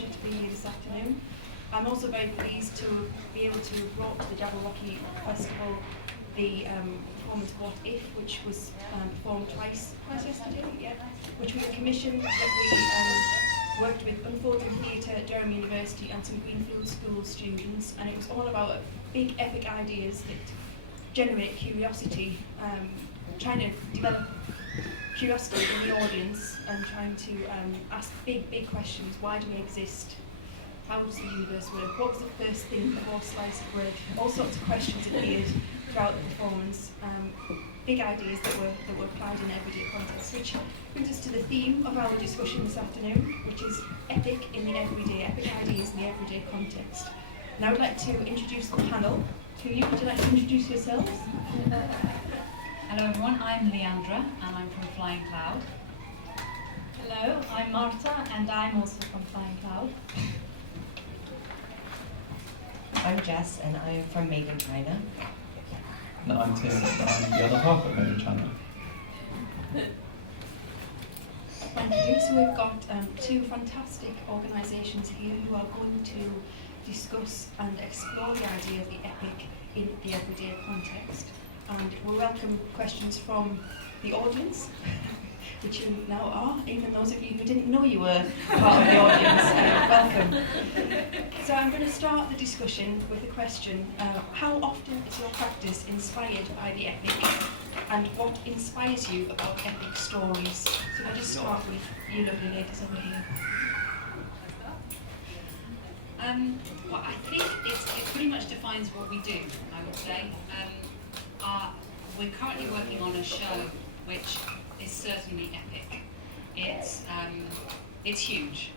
pleasure to be here this afternoon. I'm also very pleased to be able to brought to the Jabberwocky Festival the performance What If, which was performed twice yesterday, which was a commission that we worked with Unfolding Theatre at Durham University and some Greenfield School students, and it was all about big epic ideas that generate curiosity, trying to develop curiosity in the audience and trying to ask big questions. Why do we exist? How does the universe work? What was the first thing before sliced bread? All sorts of questions appeared throughout the performance. Big ideas that were applied in everyday context, which brings us to the theme of our discussion this afternoon, which is epic in the everyday, epic ideas in the everyday context. And I would like to introduce the panel. Would you like to introduce yourselves? Hello everyone, I'm Leandra and I'm from Flying Cloud. Hello, I'm Marta and I'm also from Flying Cloud. I'm Jess and I'm from Made in China. And I'm Tim and I'm the other half of Made in China. Thank you. So we've got two fantastic organisations here who are going to discuss and explore the idea of the epic in the everyday context. And we'll welcome questions from the audience, which you now are, even those of you who didn't know you were part of the audience, welcome. So I'm going to start the discussion with a question. How often is your practice inspired by the epic? And what inspires you about epic stories? So I'll just start with you lovely ladies over here. Well, I think it pretty much defines what we do, I would say. We're currently working on a show which is certainly epic. It's huge.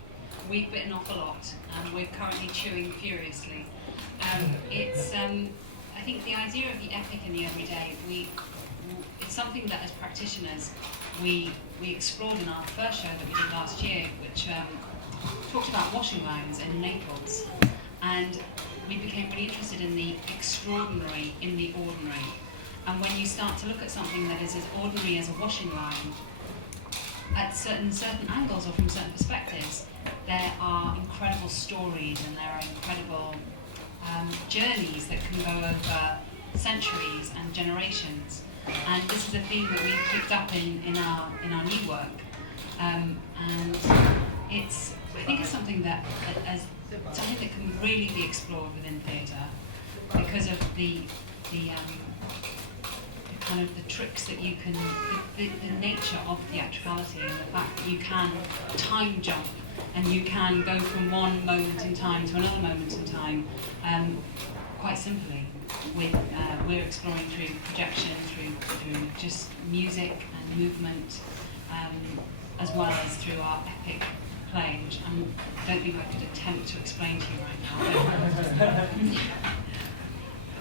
We've bitten off a lot, and we're currently chewing furiously. I think the idea of the epic in the everyday, it's something that as practitioners we explored in our first show that we did last year, which talked about washing lines in Naples, and we became really interested in the extraordinary in the ordinary. And when you start to look at something that is as ordinary as a washing line, at certain angles or from certain perspectives, there are incredible stories and there are incredible journeys that can go over centuries and generations. And this is a theme that we've picked up in our new work, and I think it's something that can really be explored within theatre because of the kind of the tricks that you can, the nature of theatricality and the fact that you can time jump and you can go from one moment in time to another moment in time quite simply. We're exploring through projection, through just music and movement, as well as through our epic play, which I don't think I could attempt to explain to you right now. I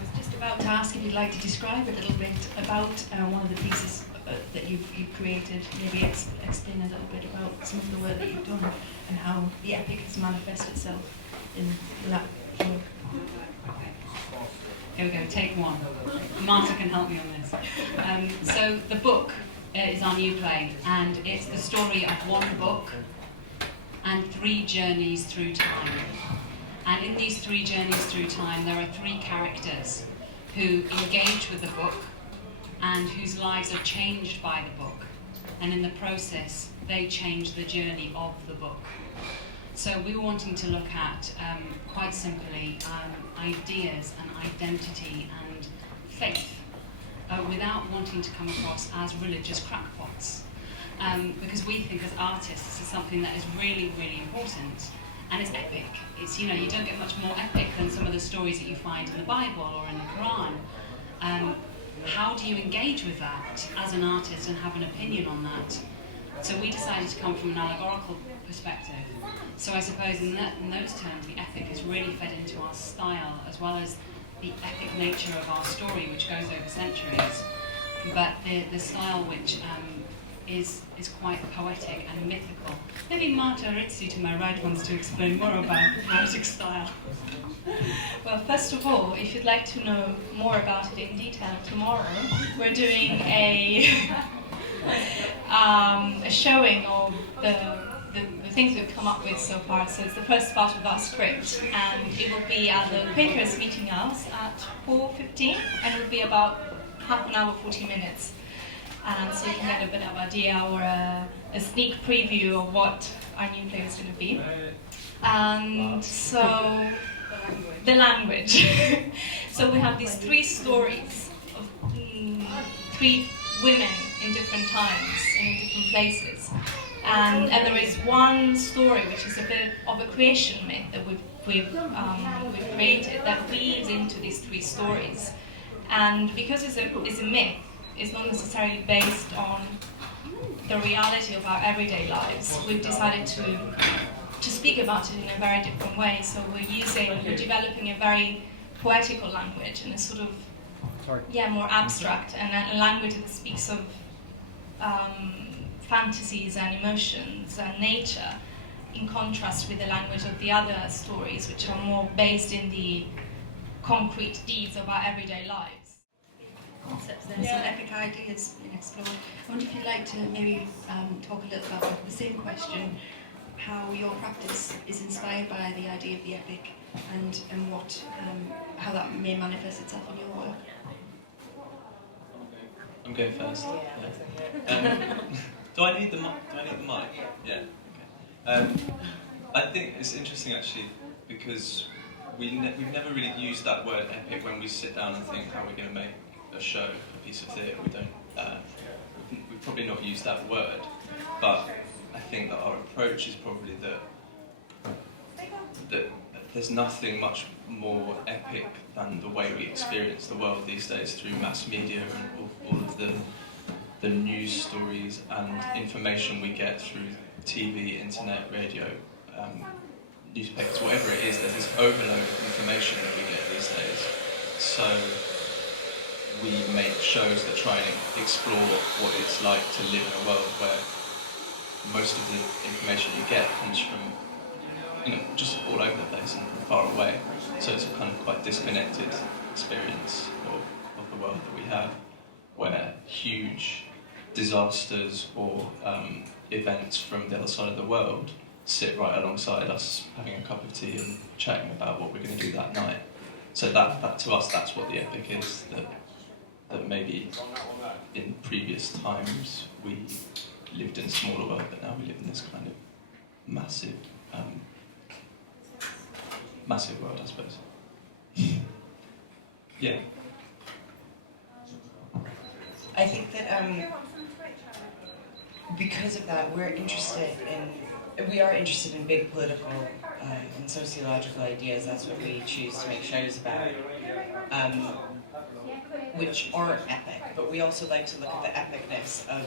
was just about to ask if you'd like to describe a little bit about one of the pieces that you've created, maybe explain a little bit about some of the work that you've done and how the epic has manifested itself in that work. Here we go, take one. Marta can help me on this. So the book is our new play, and it's the story of one book and 3 journeys through time. And in these 3 journeys through time, there are 3 characters who engage with the book and whose lives are changed by the book. And in the process, they change the journey of the book. So we were wanting to look at, quite simply, ideas and identity and faith without wanting to come across as religious crackpots. Because we think as artists this is something that is really, really important. And it's epic. It's, you don't get much more epic than some of the stories that you find in the Bible or in the Quran. How do you engage with that as an artist and have an opinion on that? So we decided to come from an allegorical perspective. So I suppose in those terms, the epic is really fed into our style, as well as the epic nature of our story, which goes over centuries. But the style which is quite poetic and mythical. Maybe Marta Ritsu to my right wants to explain more about the poetic style. Well, first of all, if you'd like to know more about it in detail, tomorrow we're doing a showing of the things we've come up with so far. So it's the first part of our script, and it will be at the Quakers Meeting House at 4:15, and it will be about half an hour, 40 minutes. So you can get a bit of idea or a sneak preview of what our new play is going to be. And so, the language. So we have these 3 stories of 3 women in different times and in different places. And there is one story which is a bit of a creation myth that we've created that weaves into these 3 stories. And because it's a myth, it's not necessarily based on the reality of our everyday lives. We've decided to speak about it in a very different way. So we're developing a very poetical language and a sort of more abstract and a language that speaks of fantasies and emotions and nature, in contrast with the language of the other stories, which are more based in the concrete deeds of our everyday lives. Concepts there, some epic ideas being explored. I wonder if you'd like to maybe talk a little about the same question, how your practice is inspired by the idea of the epic and what how that may manifest itself in your work. I'm going first. Yeah. Do I need the mic? Yeah. Okay. I think it's interesting actually because we've never really used that word epic when we sit down and think how we're going to make a show, a piece of theatre. We don't. We've probably not used that word, but I think that our approach is probably that there's nothing much more epic than the way we experience the world these days through mass media and all of the news stories and information we get through TV, internet, radio, newspapers, whatever it is. There's this overload of information that we get these days. So we make shows that try and explore what it's like to live in a world where most of the information you get comes from, just all over the place and far away. So it's a kind of quite disconnected experience of the world that we have, where huge disasters or events from the other side of the world sit right alongside us having a cup of tea and chatting about what we're going to do that night. So that to us, that's what the epic is, that maybe in previous times we lived in a smaller world, but now we live in this kind of massive world, I suppose. Yeah. I think that because of that, we are interested in big political and sociological ideas. That's what we choose to make shows about, which aren't epic, but we also like to look at the epicness of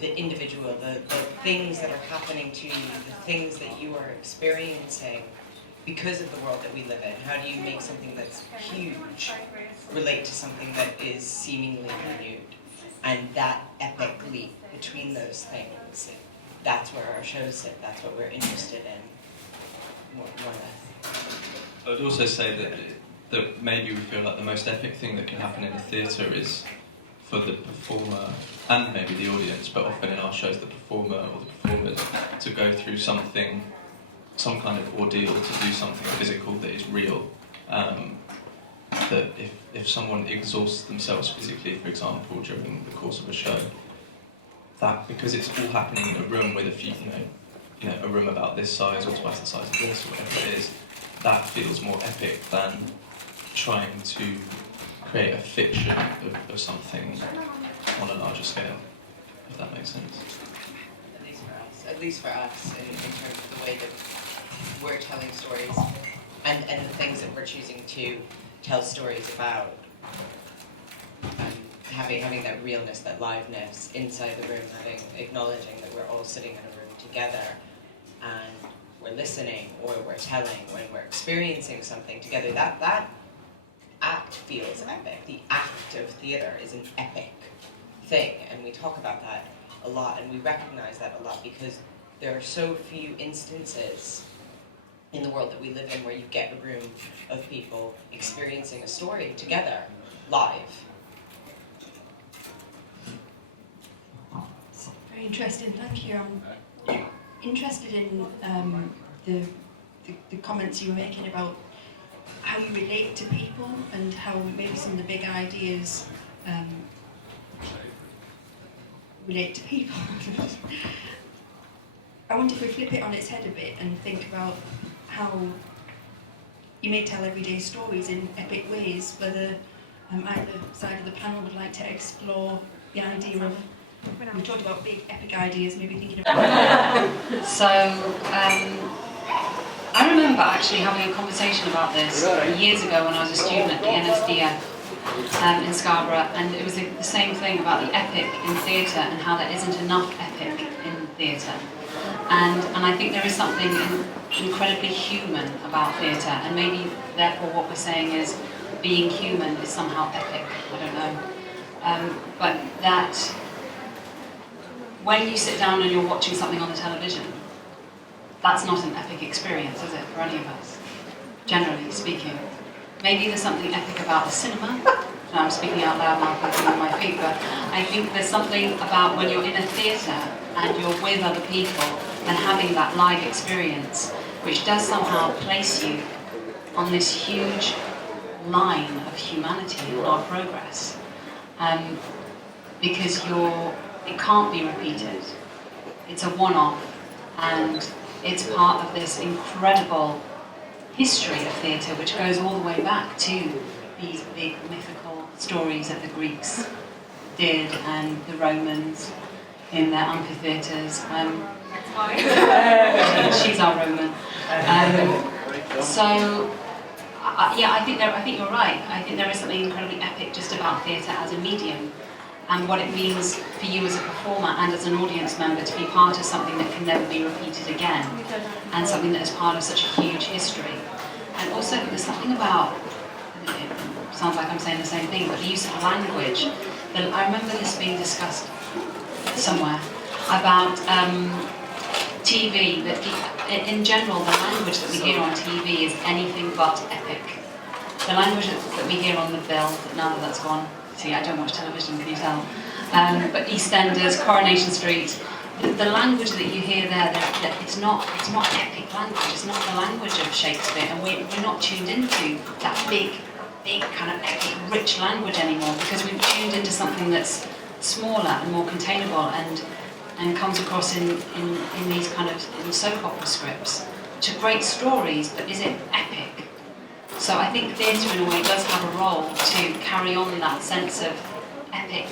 the individual, the things that are happening to you, the things that you are experiencing because of the world that we live in. How do you make something that's huge relate to something that is seemingly minute? And that epic leap between those things, that's where our shows sit, that's what we're interested in, more or less. I would also say that maybe we feel like the most epic thing that can happen in a theatre is for the performer and maybe the audience, but often in our shows the performer or the performers to go through some kind of ordeal, to do something physical that is real. That if someone exhausts themselves physically, for example, during the course of a show, that because it's all happening in a room with a few, a room about this size or twice the size of this, or whatever it is, that feels more epic than trying to create a fiction of something on a larger scale, if that makes sense. At least for us, in terms of the way that we're telling stories and the things that we're choosing to tell stories about, having that realness, that liveness inside the room, acknowledging that we're all sitting in a room together and we're listening or we're telling, when we're experiencing something together, that act feels epic. The act of theatre is an epic thing, and we talk about that a lot, and we recognize that a lot because there are so few instances in the world that we live in where you get a room of people experiencing a story together, live. Very interesting, thank you. interested in the comments you were making about how you relate to people and how maybe some of the big ideas relate to people. I wonder if we flip it on its head a bit and think about how you may tell everyday stories in epic ways, whether either side of the panel would like to explore the idea of, we talked about big epic ideas, maybe thinking about... So, I remember actually having a conversation about this years ago when I was a student at the NSDF in Scarborough, and it was the same thing about the epic in theatre and how there isn't enough epic in theatre. And I think there is something incredibly human about theatre, and maybe therefore what we're saying is being human is somehow epic, I don't know. But that when you sit down and you're watching something on the television, that's not an epic experience, is it, for any of us, generally speaking? Maybe there's something epic about the cinema. Now I'm speaking out loud now, thinking on my feet, but I think there's something about when you're in a theatre and you're with other people and having that live experience, which does somehow place you on this huge line of humanity and our progress. Because it can't be repeated. It's a one-off, and it's part of this incredible history of theatre, which goes all the way back to these big mythical stories that the Greeks did and the Romans in their amphitheatres. She's our Roman. Yeah, I think you're right. I think there is something incredibly epic just about theatre as a medium, and what it means for you as a performer and as an audience member to be part of something that can never be repeated again, and something that is part of such a huge history. And also there's something about, it sounds like I'm saying the same thing, but the use of language. I remember this being discussed somewhere about TV, that in general the language that we hear on TV is anything but epic. The language that we hear on the bill, now that that's gone, see, I don't watch television, can you tell? But EastEnders, Coronation Street, the language that you hear there, it's not epic language, it's not the language of Shakespeare, and we're not tuned into that big kind of epic, rich language anymore, because we've tuned into something that's smaller and more containable and comes across in these kind of soap opera scripts, which are great stories, but is it epic? So I think theatre in a way does have a role to carry on that sense of epic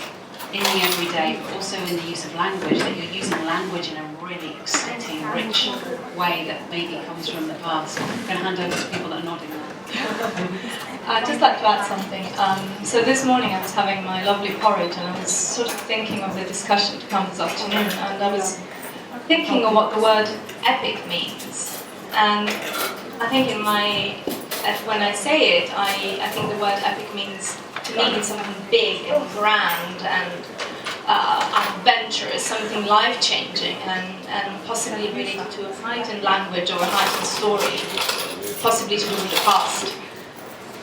in the everyday, but also in the use of language, that you're using language in a really exciting, rich way that maybe comes from the past. I'm going to hand over to people that are nodding now. I'd just like to add something. So this morning I was having my lovely porridge, and I was sort of thinking of the discussion to come this afternoon, and I was thinking of what the word epic means. And I think when I say it, I think the word epic means, to me, something big and grand and adventurous, something life-changing, and possibly related to a heightened language or a heightened story, possibly to do with the past.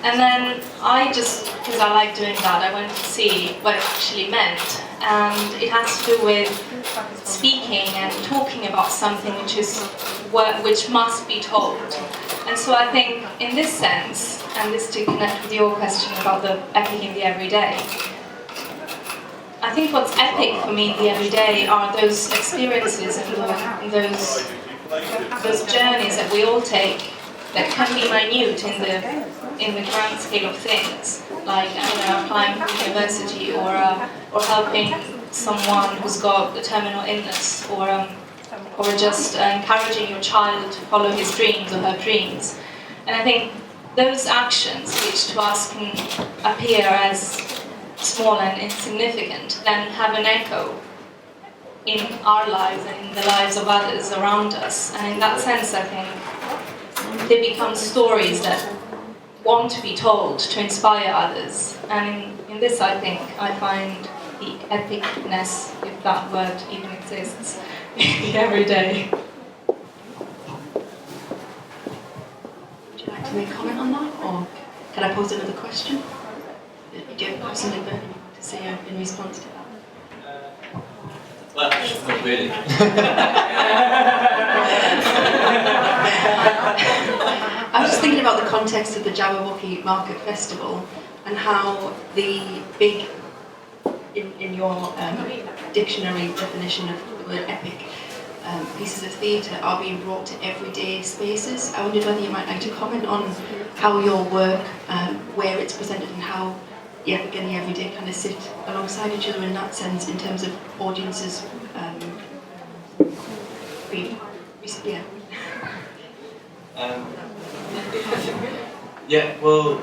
And then because I like doing that, I went to see what it actually meant. And it has to do with speaking and talking about something which must be told. And so I think in this sense, and this to connect with your question about the epic in the everyday, I think what's epic for me in the everyday are those experiences and those journeys that we all take that can be minute in the grand scale of things, like applying for university or helping someone who's got a terminal illness, or just encouraging your child to follow his dreams or her dreams. And I think those actions, which to us can appear as small and insignificant, then have an echo in our lives and in the lives of others around us. And in that sense, I think they become stories that want to be told to inspire others. And in this, I think, I find the epicness, if that word even exists, every day. Would you like to make a comment on that, or can I pose another question? Do you have something that you want to say in response to that? Well, not really. I was just thinking about the context of the Jabberwocky Market Festival and how the big, in your dictionary definition of the word epic, pieces of theatre are being brought to everyday spaces. I wondered whether you might like to comment on how your work, where it's presented and how the epic and the everyday kind of sit alongside each other in that sense in terms of audiences. Yeah. Yeah, well,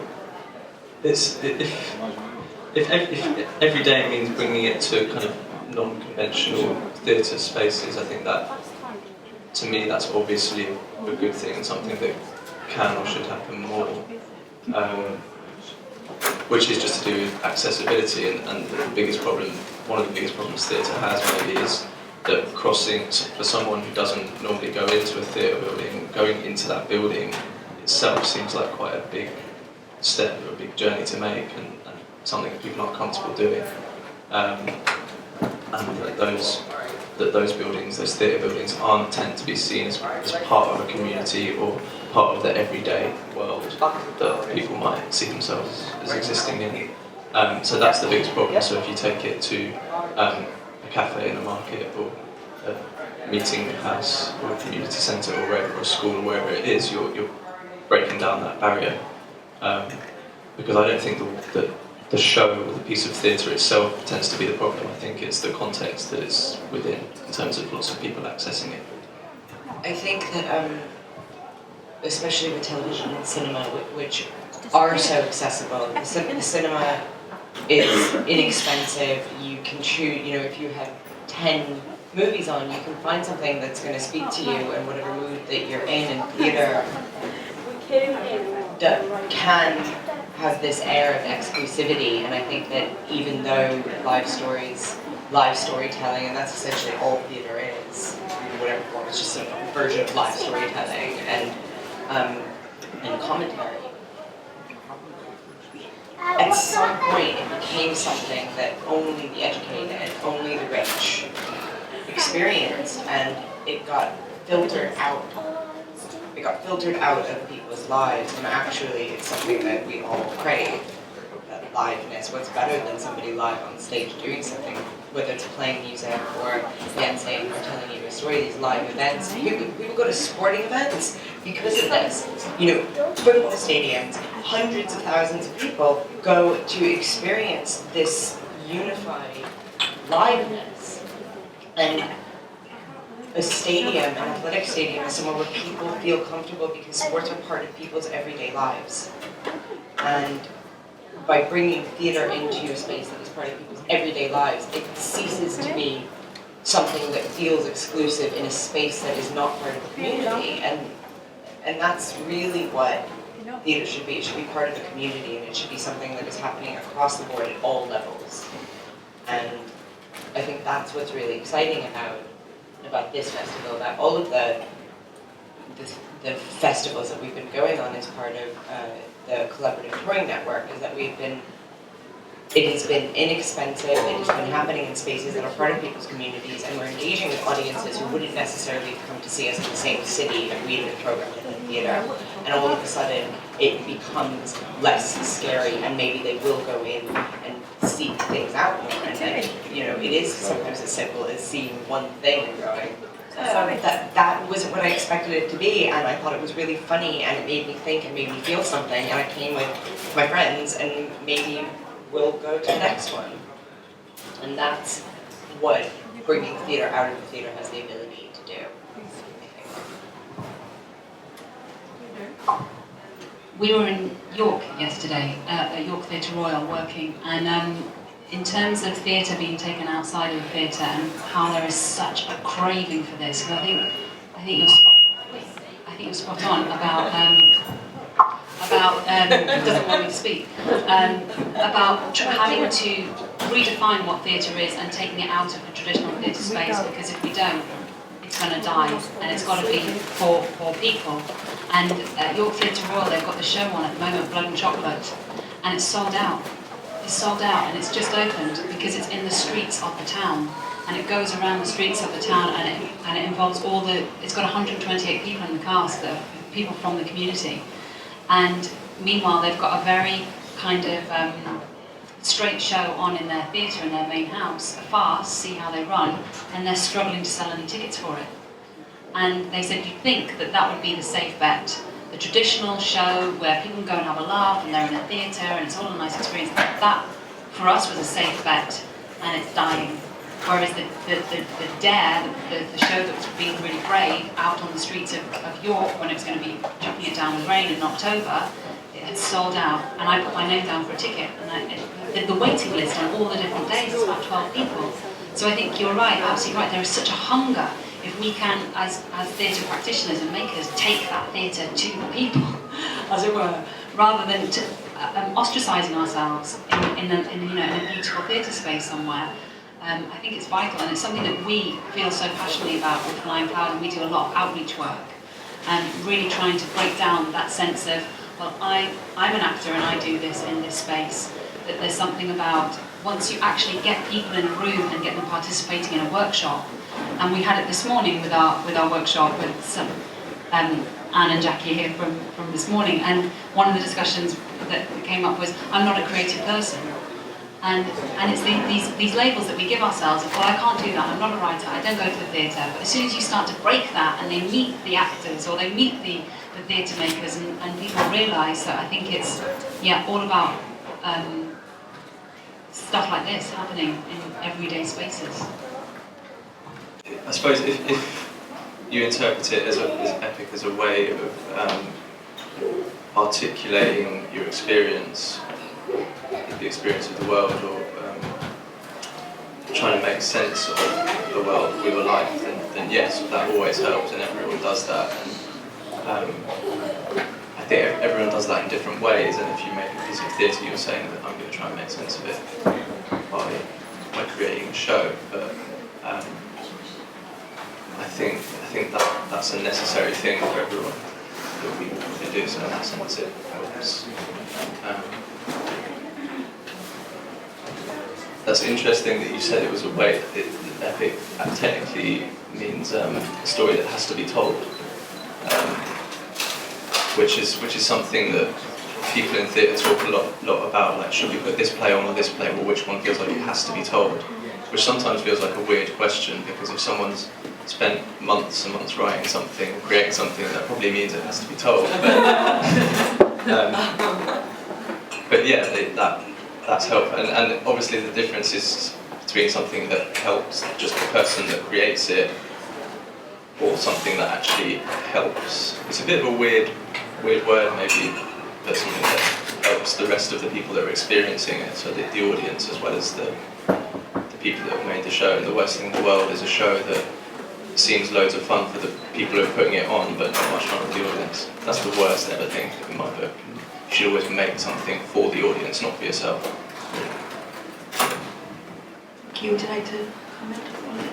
if every day means bringing it to kind of non-conventional theatre spaces, I think that, to me, that's obviously a good thing and something that can or should happen more. Which is just to do with accessibility, and the biggest problem, one of the biggest problems theatre has maybe is that crossing, for someone who doesn't normally go into a theatre building, going into that building itself seems like quite a big step, a big journey to make, and something that people aren't comfortable doing. And that those buildings, those theatre buildings, aren't tend to be seen as part of a community or part of the everyday world that people might see themselves as existing in. So that's the biggest problem. So if you take it to a cafe in a market or a meeting house or a community centre or wherever, or a school or wherever it is, you're breaking down that barrier. Because I don't think the show or the piece of theatre itself tends to be the problem. I think it's the context that it's within, in terms of lots of people accessing it. I think that, especially with television and cinema, which are so accessible, the cinema is inexpensive. You can choose, if you have 10 movies on, you can find something that's going to speak to you in whatever mood that you're in, and theatre can have this air of exclusivity, and I think that even though live storytelling, and that's essentially all theatre is, in whatever form, it's just a version of live storytelling and commentary. At some point, it became something that only the educated, only the rich experienced, and it got filtered out. It got filtered out of people's lives, and actually, it's something that we all crave. That liveness. What's better than somebody live on stage doing something, whether it's playing music or dancing or telling you a story? These live events. People go to sporting events because of this. Football stadiums, hundreds of thousands of people go to experience this unified liveness. And a stadium, an athletic stadium, is somewhere where people feel comfortable because sports are part of people's everyday lives. And by bringing theatre into a space that is part of people's everyday lives, it ceases to be something that feels exclusive in a space that is not part of the community. And that's really what theatre should be. It should be part of the community, and it should be something that is happening across the board at all levels. And I think that's what's really exciting about this festival, about all of the festivals that we've been going on as part of the collaborative touring network, is that it has been inexpensive, it has been happening in spaces that are part of people's communities, and we're engaging with audiences who wouldn't necessarily come to see us in the same city if we had been programmed in the theatre. And all of a sudden, it becomes less scary, and maybe they will go in and seek things out more. And then, it is sometimes as simple as seeing one thing and going, that wasn't what I expected it to be, and I thought it was really funny, and it made me think and made me feel something, and I came with my friends, and maybe we'll go to the next one. And that's what bringing theatre out of the theatre has the ability to do. We were in York yesterday, at York Theatre Royal, working, and in terms of theatre being taken outside of the theatre and how there is such a craving for this, because I think you're spot on about doesn't want me to speak, about having to redefine what theatre is and taking it out of the traditional theatre space, because if we don't, it's going to die, and it's got to be for people. And at York Theatre Royal, they've got the show on at the moment, Blood and Chocolate, and it's sold out. It's sold out, and it's just opened because it's in the streets of the town, and it goes around the streets of the town, and it involves it's got 128 people in the cast that people from the community. And meanwhile, they've got a very kind of straight show on in their theatre in their main house, a farce, see how they run, and they're struggling to sell any tickets for it. And they said, you'd think that that would be the safe bet. The traditional show where people can go and have a laugh and they're in a theatre and it's all a nice experience, that for us was a safe bet, and it's dying. Whereas the Dare, the show that was being really brave out on the streets of York when it was going to be chucking it down with rain in October, it had sold out, and I put my name down for a ticket, and the waiting list on all the different days is about 12 people. So I think you're right, absolutely right, there is such a hunger. If we can, as theatre practitioners and makers, take that theatre to the people, as it were, rather than ostracising ourselves in a beautiful theatre space somewhere, I think it's vital, and it's something that we feel so passionately about with Flying Cloud, and we do a lot of outreach work, and really trying to break down that sense of, well, I'm an actor and I do this in this space, that there's something about once you actually get people in a room and get them participating in a workshop. And we had it this morning with our workshop with some Anne and Jackie here from this morning, and one of the discussions that came up was, I'm not a creative person. And it's these labels that we give ourselves of, well, I can't do that, I'm not a writer, I don't go to the theatre. But as soon as you start to break that and they meet the actors or they meet the theatre makers and people realise that, I think it's all about stuff like this happening in everyday spaces. I suppose if you interpret it as epic as a way of articulating your experience, the experience of the world, or trying to make sense of the world we were like, then yes, that always helps, and everyone does that. And I think everyone does that in different ways, and if you make a piece of theatre, you're saying that I'm going to try and make sense of it by creating a show. But I think that's a necessary thing for everyone that we do, so in that sense it helps. That's interesting that you said it was a way, epic technically means a story that has to be told, which is something that people in theatre talk a lot about, like, should we put this play on or this play, well, which one feels like it has to be told, which sometimes feels like a weird question, because if someone's spent months and months writing something, or creating something, that probably means it has to be told. But yeah, that's helpful, and obviously the difference is between something that helps just the person that creates it, or something that actually helps. It's a bit of a weird word maybe, but something that helps the rest of the people that are experiencing it, so the audience as well as the people that have made the show. And the worst thing in the world is a show that seems loads of fun for the people who are putting it on, but not much fun for the audience. That's the worst ever thing in my book. You should always make something for the audience, not for yourself. Katy, would you like to comment on it?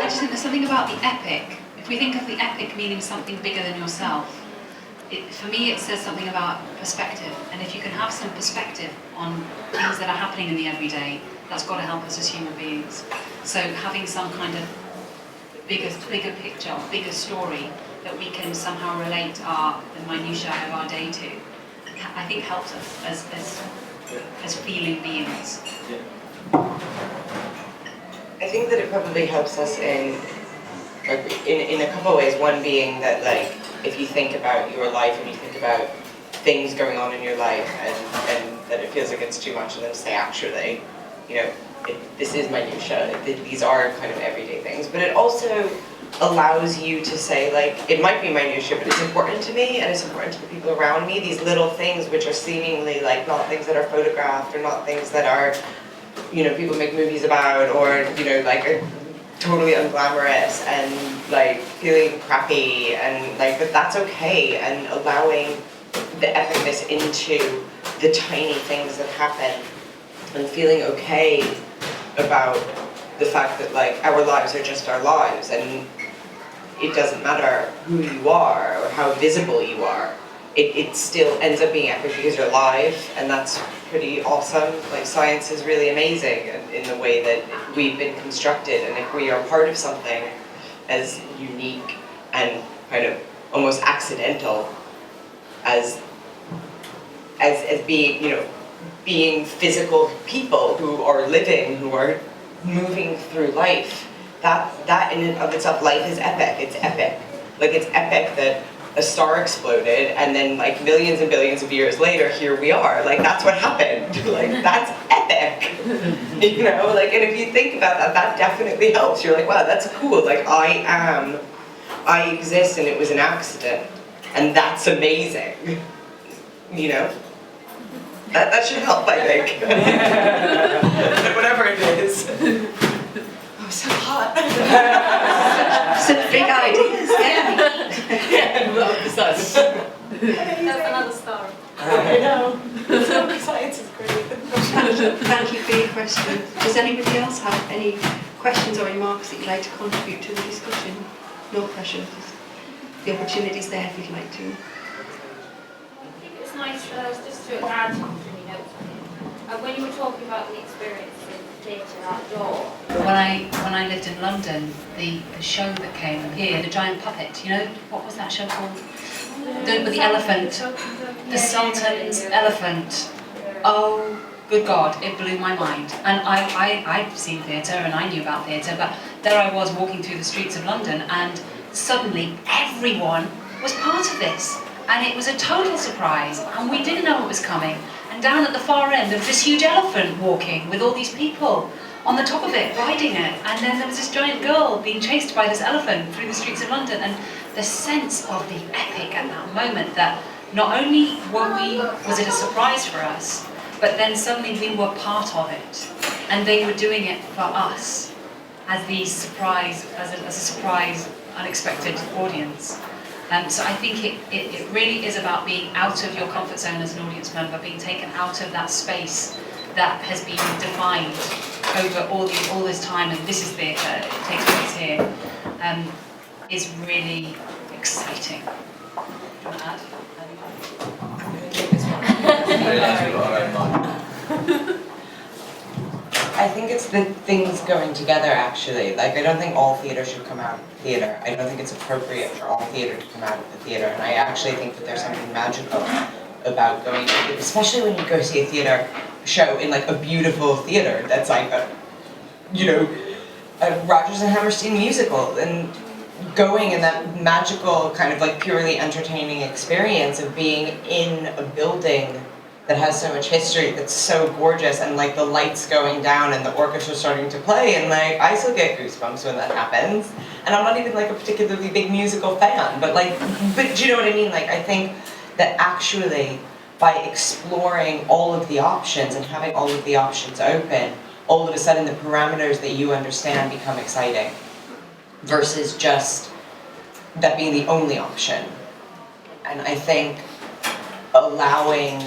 I just think there's something about the epic. If we think of the epic meaning something bigger than yourself, for me it says something about perspective. And if you can have some perspective on things that are happening in the everyday, that's got to help us as human beings. So having some kind of bigger picture, bigger story that we can somehow relate the minutiae of our day to, I think helps us as feeling beings. I think that it probably helps us in a couple of ways. One being that, like, if you think about your life and you think about things going on in your life and that it feels like it's too much, and then say, actually, this is minutiae, these are kind of everyday things, but it also allows you to say, like, it might be minutiae, but it's important to me, and it's important to the people around me, these little things which are seemingly, like, not things that are photographed, or not things that are, people make movies about, or, like, are totally unglamorous, and, like, feeling crappy, and, like, but that's okay, and allowing the epicness into the tiny things that happen, and feeling okay about the fact that, like, our lives are just our lives, and it doesn't matter who you are or how visible you are. it still ends up being epic because you're live, and that's pretty awesome. Like, science is really amazing in the way that we've been constructed, and if we are part of something as unique and kind of almost accidental as being, you know, being physical people who are living, who are moving through life, that in and of itself, life is epic. It's epic. Like, it's epic that a star exploded, and then like millions and billions of years later, here we are. Like, that's what happened. Like, that's epic. You know, like, and if you think about that, that definitely helps. You're like, wow, that's cool. Like, I exist, and it was an accident, and that's amazing. You know, that should help, I think. Whatever it is. Oh, so hot. Such big ideas, yeah. Yeah, love the sun. That's another star. I know. Science is great. Thank you for your question. Does anybody else have any questions or remarks that you'd like to contribute to the discussion? No pressure. The opportunity's there if you'd like to. I think it's nice just to add to your notes on it. When you were talking about the experience in theatre outdoor. When I lived in London, the show that came here, the giant puppet, you know, what was that show called? With the elephant. The Sultan's elephant. Oh, good God, it blew my mind. And I'd seen theatre and I knew about theatre, but there I was walking through the streets of London, and suddenly everyone was part of this. And it was a total surprise, and we didn't know it was coming. And down at the far end, there was this huge elephant walking with all these people on the top of it, riding it. And then there was this giant girl being chased by this elephant through the streets of London. And the sense of the epic at that moment, that not only was it a surprise for us, but then suddenly we were part of it. And they were doing it for us as the surprise, as a surprise, unexpected audience. So I think it really is about being out of your comfort zone as an audience member, being taken out of that space that has been defined over all this time, and this is theatre, it takes place here, is really exciting. Do you want to add? I think it's the things going together, actually. Like, I don't think all theatre should come out of theatre. I don't think it's appropriate for all theatre to come out of the theatre. And I actually think that there's something magical about going to, especially when you go see a theatre show in like a beautiful theatre that's like a, you know, a Rodgers and Hammerstein musical, and going in that magical kind of like purely entertaining experience of being in a building that has so much history, that's so gorgeous, and like the lights going down and the orchestra starting to play, and like I still get goosebumps when that happens. And I'm not even like a particularly big musical fan, but do you know what I mean? Like, I think that actually by exploring all of the options and having all of the options open, all of a sudden the parameters that you understand become exciting, versus just that being the only option. And I think allowing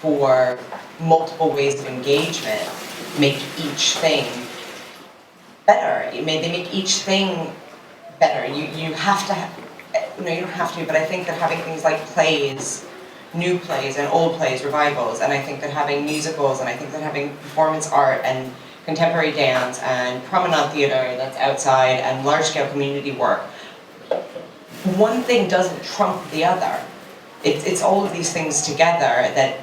for multiple ways of engagement make each thing better. They make each thing better. You have to, no, you don't have to, but I think that having things like plays, new plays and old plays, revivals, and I think that having musicals, and I think that having performance art and contemporary dance and promenade theatre that's outside and large-scale community work, one thing doesn't trump the other. It's all of these things together that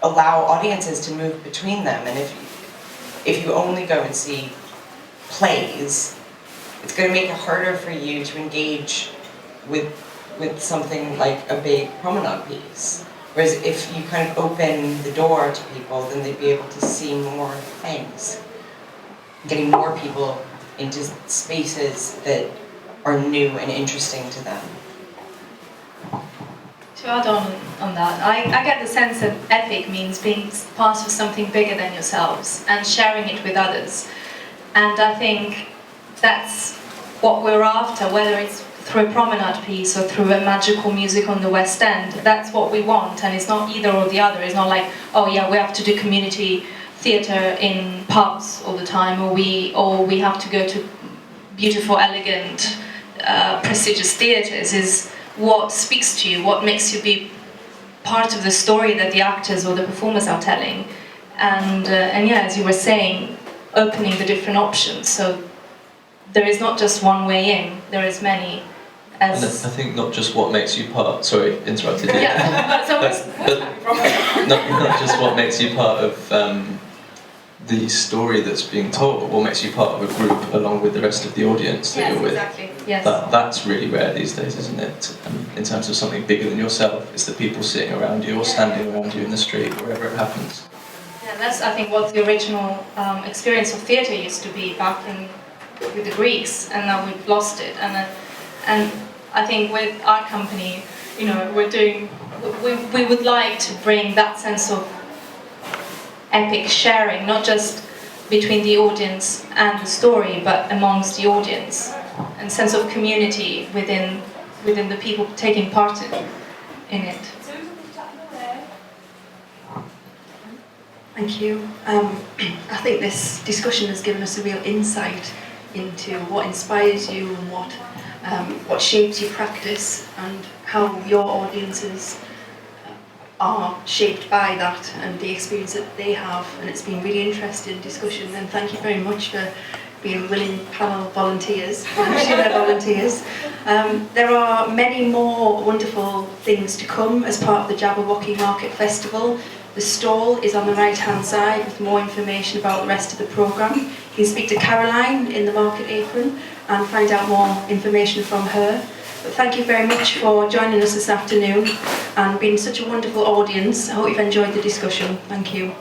allow audiences to move between them. And if you only go and see plays, it's going to make it harder for you to engage with something like a big promenade piece. Whereas if you kind of open the door to people, then they'd be able to see more things. Getting more people into spaces that are new and interesting to them. To add on that, I get the sense that epic means being part of something bigger than yourselves and sharing it with others. And I think that's what we're after, whether it's through a promenade piece or through a magical music on the West End. That's what we want, and it's not either or the other. It's not like, oh yeah, we have to do community theatre in pubs all the time, or we have to go to beautiful, elegant, prestigious theatres. Is what speaks to you, what makes you be part of the story that the actors or the performers are telling. And yeah, as you were saying, opening the different options. So there is not just one way in, there is many. And I think not just what makes you part, sorry, interrupted you. Yeah, so not just what makes you part of the story that's being told, but what makes you part of a group along with the rest of the audience that you're with. Exactly. Yes. That's really rare these days, isn't it? In terms of something bigger than yourself, it's the people sitting around you or standing around you in the street, wherever it happens. Yeah, that's, I think, what the original experience of theatre used to be back with the Greeks, and now we've lost it. And I think with our company, you know, we would like to bring that sense of epic sharing, not just between the audience and the story, but amongst the audience, and sense of community within the people taking part in it. Thank you. I think this discussion has given us a real insight into what inspires you and what shapes your practice, and how your audiences are shaped by that and the experience that they have. And it's been really interesting discussion, and thank you very much for being willing panel volunteers, volunteers. There are many more wonderful things to come as part of the Jabberwocky Market Festival. The stall is on the right hand side with more information about the rest of the programme. You can speak to Caroline in the market apron and find out more information from her. But thank you very much for joining us this afternoon and being such a wonderful audience. I hope you've enjoyed the discussion. Thank you.